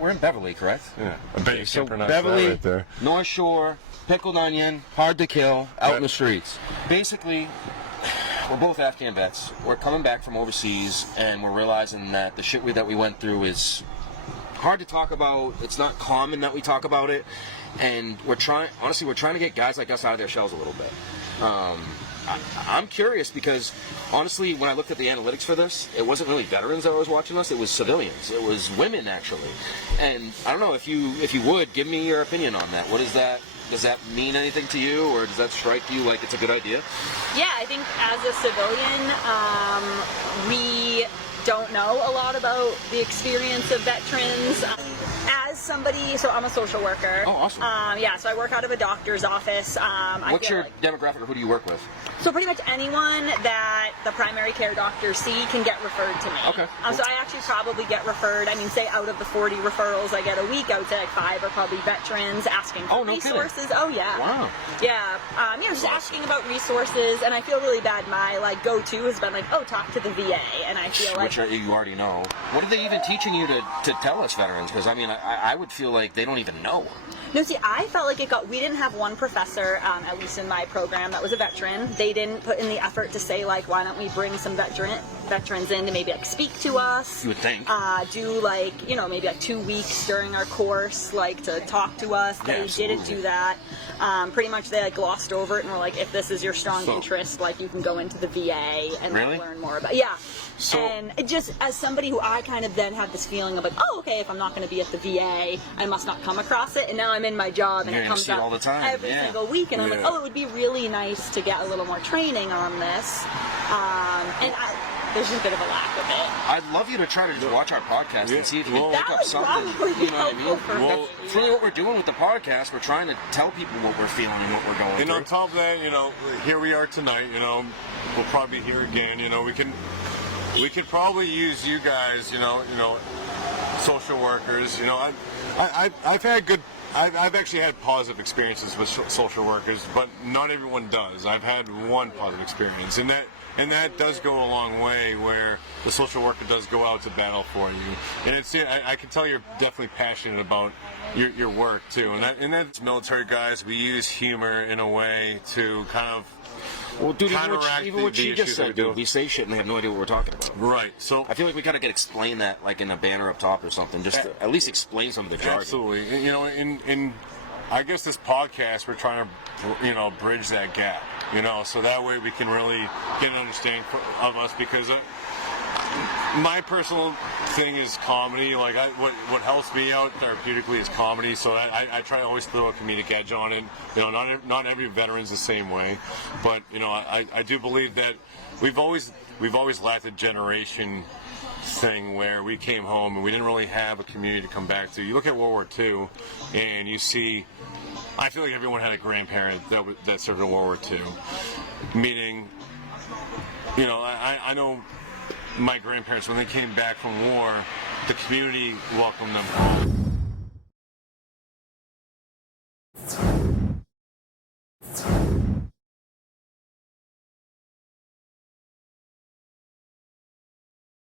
we're in Beverly, correct? Yeah. I bet you So can't pronounce Beverly, that right there. North Shore, Pickled Onion, hard to kill, out in the streets. Basically, we're both Afghan vets. We're coming back from overseas, and we're realizing that the shit that we went through is hard to talk about. It's not common that we talk about it, and we're trying to get guys like us out of their shells a little bit. I'm curious because, honestly, when I looked at the analytics for this, it wasn't really veterans that was watching us. It was civilians. It was women, actually. And I don't know if you would give me your opinion on that. What is that? Does that mean anything to you, or does that strike you like it's a good idea? Yeah, I think as a civilian, we don't know a lot about the experience of veterans. As somebody, so I'm a social worker. Oh, awesome. Yeah, so I work out of a doctor's office. What's your demographic, or who do you work with? So pretty much anyone that the primary care doctors see can get referred to me. Okay. So I actually probably get referred, I mean, say out of the 40 referrals I get a week, I would say like 5 are probably veterans asking for resources. Kidding. Oh, yeah. Wow. Yeah. Just asking about resources, and I feel really bad. My, go-to has been oh, talk to the VA, and I feel like... Which you already know. What are they even teaching you to tell us veterans? Because, I mean, I would feel like they don't even know. No, see, I felt like we didn't have one professor, at least in my program, that was a veteran. They didn't put in the effort to say, why don't we bring some veterans in to maybe, speak to us. You would think. Do, maybe 2 weeks during our course, to talk to us. They didn't do that. Pretty much they, glossed over it and were like, if this is your strong interest, you can go into the VA and learn more about it. Yeah. So, and it just, as somebody who I kind of then had this feeling of okay, if I'm not going to be at the VA, I must not come across it. And now I'm in my job, and it comes up all the time. every single week, and I'm like, it would be really nice to get a little more training on this. There's just a bit of a lack of it. I'd love you to try to just watch our podcast and see if you can pick up something. You know what I mean? That's really what we're doing with the podcast. We're trying to tell people what we're feeling and what we're going through. And on top of that, here we are tonight. We'll probably be here again. We could probably use you guys. Social workers. I've had good. I've actually had positive experiences with social workers, but not everyone does. I've had one positive experience, and that does go a long way, where the social worker does go out to battle for you. And I can tell you're definitely passionate about your work too. And that's military guys. We use humor in a way to kind of. Well, dude, even what she just said, dude, we say shit and they have no idea what we're talking about. Right. So I feel like we gotta explain that, in a banner up top or something, just to at least explain some of the jargon. Absolutely. In I guess this podcast, we're trying to, bridge that gap. So that way we can really get an understanding of us, because my personal thing is comedy. What helps me out therapeutically is comedy. So I try to always throw a comedic edge on it. Not every veteran's the same way, but I do believe that we've always lacked a generation thing where we came home and we didn't really have a community to come back to. You look at World War II, and you see. I feel like everyone had a grandparent that served in World War II, meaning, I know my grandparents, when they came back from war, the community welcomed them home.